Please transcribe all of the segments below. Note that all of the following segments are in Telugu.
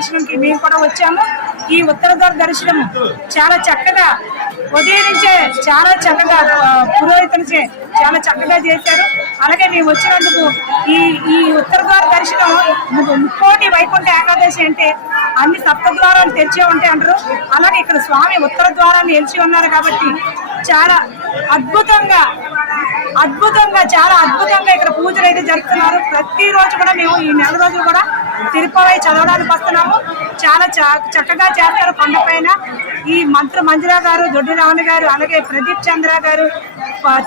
దర్శనంకి మేము కూడా వచ్చాము. ఈ ఉత్తర ద్వార దర్శనం చాలా చక్కగా ఉదయం నుంచే చాలా చక్కగా పురోహితులచే చాలా చక్కగా చేశారు. అలాగే మేము వచ్చినందుకు ఈ ఉత్తర ద్వార దర్శనం ముక్కోటి వైకుంఠ ఏకాదశి అంటే అన్ని సప్త ద్వారాలు తెరిచే ఉంటాయి అంటారు. అలాగే ఇక్కడ స్వామి ఉత్తర ద్వారాన్ని నిలిచి ఉన్నారు కాబట్టి చాలా అద్భుతంగా చాలా అద్భుతంగా ఇక్కడ పూజలు అయితే జరుపుతున్నారు. ప్రతిరోజు కూడా మేము ఈ నెల రోజులు కూడా తిరుపతి చదవడానికి వస్తున్నాము. చాలా చక్కగా చేస్తారు. కొండపైన ఈ మంత్రి మంజుల గారు, దొడ్డి రావణ గారు, అలాగే ప్రదీప్ చంద్ర గారు,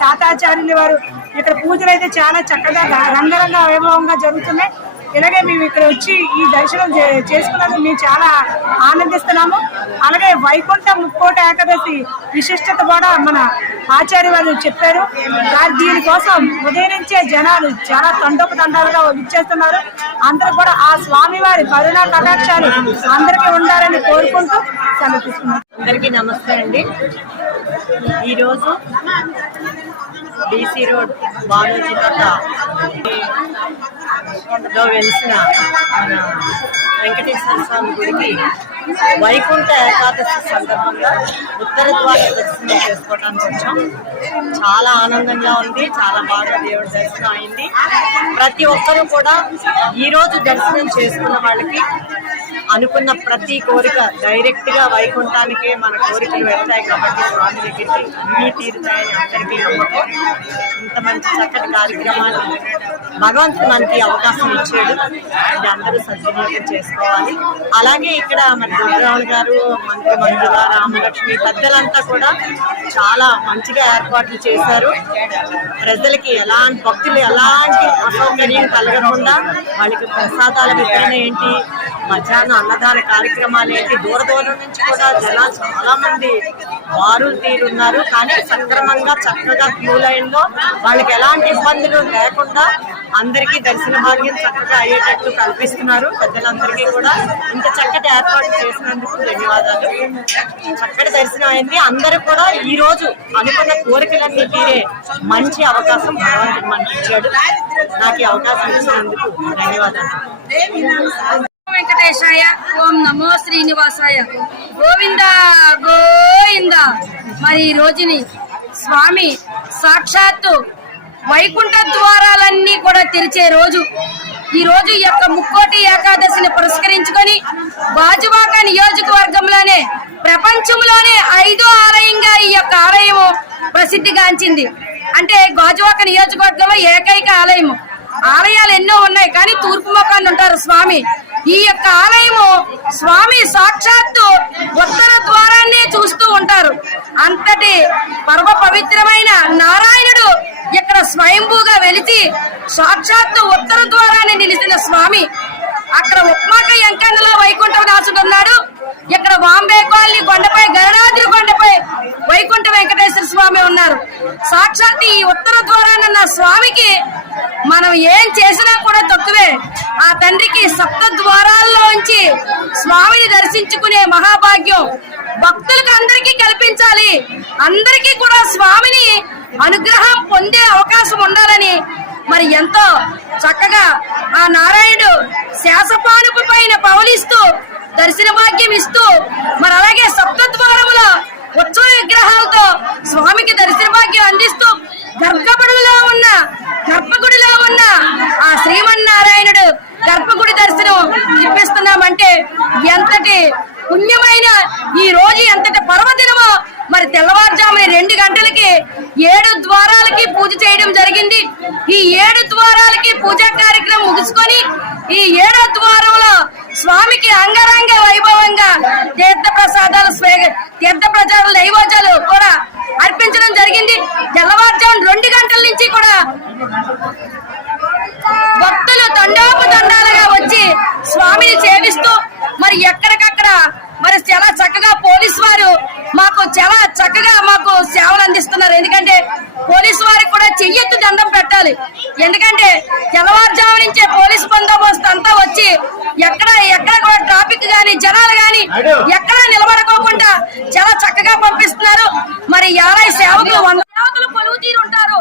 తాతాచార్యులు వారు ఇక్కడ పూజలు అయితే చాలా చక్కగా రంగరంగ వైభవంగా జరుగుతున్నాయి. ఇలాగే మేము ఇక్కడ వచ్చి ఈ దర్శనం చేసుకున్నందుకు మేము చాలా ఆనందిస్తున్నాము. అలాగే వైకుంఠ ముక్కోటి ఏకాదశి విశిష్టత కూడా మన ఆచార్య వారు చెప్పారు. దీనికోసం ఉదయం నుంచే జనాలు చాలా తండోపతండాలుగా ఇచ్చేస్తున్నారు. అందరూ కూడా ఆ స్వామివారి కరుణా కటాక్షాలు అందరికీ ఉండాలని కోరుకుంటూ సెలవు తీసుకున్నారు. అందరికీ నమస్తే అండి. ఈరోజు DC రోడ్ బాలాజీ లో వెలిసిన మన వెంకటేశ్వర స్వామి గుడికి వైకుంఠ ఏకాదశి సందర్భంగా ఉత్తర ద్వార దర్శనం చేసుకోవడానికి వచ్చాం. చాలా ఆనందంగా ఉంది. చాలా బాగా దేవుడి దర్శనం అయింది. ప్రతి ఒక్కరూ కూడా ఈరోజు దర్శనం చేసుకున్న వాళ్ళకి అనుకున్న ప్రతి కోరిక డైరెక్ట్ గా వైకుంఠానికే మన కోరికలు వెళ్తాయి కాబట్టి స్వామి దగ్గరికి అన్నీ తీరుతాయని అందరికీ నమ్మకం. ఇంత మంచి చక్కటి కార్యక్రమాన్ని భగవంతుడు మనకి అవకాశం ఇచ్చాడు. ఇది అందరూ సద్వినియోగం చేసుకోవాలి. అలాగే ఇక్కడ మన దుర్గారావు గారు, మంత్రి మంజుల, రామలక్ష్మి పెద్దలంతా కూడా చాలా మంచిగా ఏర్పాట్లు చేశారు. ప్రజలకి ఎలాంటి భక్తులు ఎలాంటి అసౌకర్యం కలగకుండా వాళ్ళకి ప్రసాదాల వితరణ ఏంటి, మధ్యాహ్నం అన్నదాన కార్యక్రమాలు ఏంటి, దూర దూరం నుంచి కూడా జనాలు చాలా మంది బారులు తీరున్నారు. కానీ సక్రమంగా చక్కగా క్యూ లైన్ లో వాళ్ళకి ఎలాంటి ఇబ్బందులు లేకుండా అందరికీ దర్శన భాగ్యం చక్కగా అయ్యేటట్టు కల్పిస్తున్నారు. పెద్దలందరికీ కూడా ఇంత చక్కటి ఏర్పాటు చేసినందుకు ధన్యవాదాలు. చక్కటి దర్శనం అయింది. అందరూ కూడా ఈ రోజు అనుకున్న కోరికలన్నీ తీరే మంచి అవకాశం భగవంతుడు మనకి ఇచ్చాడు. నాకు ఈ అవకాశం ఇచ్చినందుకు ధన్యవాదాలు. వెంకటేశాయ. ఓం నమో శ్రీనివాసాయ. గోవింద గోవింద. మరి ఈ రోజుని స్వామి సాక్షాత్తు వైకుంఠ ద్వారాలన్నీ కూడా తెరిచే రోజు. ఈ రోజు ఈ యొక్క ముక్కోటి ఏకాదశిని పురస్కరించుకొని గాజువాక నియోజకవర్గంలోనే ప్రపంచంలోనే 5వ ఆలయంగా ఈ యొక్క ఆలయము ప్రసిద్ధిగాంచింది. అంటే గాజువాక నియోజకవర్గంలో ఏకైక ఆలయము. ఆలయాలు ఎన్నో ఉన్నాయి కానీ తూర్పు ముఖాన్ని ఉంటారు స్వామి. ఈ యొక్క ఆలయము స్వామి సాక్షాత్తు ఉత్తర ద్వారాన్నే చూస్తూ ఉంటారు. అంతటి పరమ పవిత్రమైన నారాయణుడు ఇక్కడ స్వయంభూగా వెలిసి సాక్షాత్తు ఉత్తర ద్వారాన్ని నిలిచిన స్వామి. అక్కడ ఉప్మాక ఎంకన్నలో వైకుంఠ దాసుడు ఉన్నాడు. ఇక్కడ బాంబే కాలనీ కొండపై గరుడాద్రి కొండపై వైకుంఠ వెంకటేశ్వర స్వామి ఉన్నారు. సాక్షాత్ ఈ ఉత్తర ద్వారాన్న స్వామికి మనం ఏం చేసినా కూడా తక్కువే. ఆ తండ్రికి సప్త ద్వారాల్లోంచి స్వామిని దర్శించుకునే మహాభాగ్యం భక్తులకు అందరికీ కల్పించాలి. అందరికీ కూడా స్వామిని అనుగ్రహం పొందే అవకాశం ఉండాలని మరి ఎంతో చక్కగా ఆ నారాయణుడు శాసపానుపు పైన పవలిస్తూ దర్శన భాగ్యం ఇస్తూ మరి అలాగే సప్తద్వారములో ఉత్సవ విగ్రహాలతో స్వామికి దర్శన భాగ్యం అందిస్తూ గర్భగుడిలో ఉన్న ఆ శ్రీమన్నారాయణుడు గర్భగుడి దర్శనం ఇప్పిస్తున్నామంటే ఎంతటి పుణ్యమైన ఈ రోజు ఎంతటి పర్వదినమో. మరి తెల్లవారుజామున 2 గంటలకి 7 ద్వారాలకి పూజ చేయడం జరిగింది. ఈ 7 ద్వారాలకి పూజా కార్యక్రమం ముగుసుకొని ఈ 7వ ద్వారంలో స్వామికి అంగరంగ వైభవంగా తీర్థ ప్రసాదాలు నైవేద్యాలు కూడా అర్పించడం జరిగింది. తెల్లవారుజామున 2 గంటల నుంచి కూడా భక్తులు తండోపతండాలుగా వచ్చి స్వామిని సేవిస్తూ మరి ఎక్కడికక్కడ మరి చాలా చక్కగా పోలీసు వారు మాకు చాలా చక్కగా మాకు సేవలు అందిస్తున్నారు. ఎందుకంటే పోలీసు వారికి కూడా చెయ్యెత్తి దండం పెట్టాలి. ఎందుకంటే తెల్లవారుజాము నుంచే పోలీసు బందోబస్తు అంతా వచ్చి ఎక్కడ కూడా ట్రాఫిక్ గాని జనాలు గాని ఎక్కడా నిలబడుకోకుండా చాలా చక్కగా పంపిస్తున్నారు. మరి 50 సేవకులు 100 సేవకులు కొలువు తీరు ఉంటారు.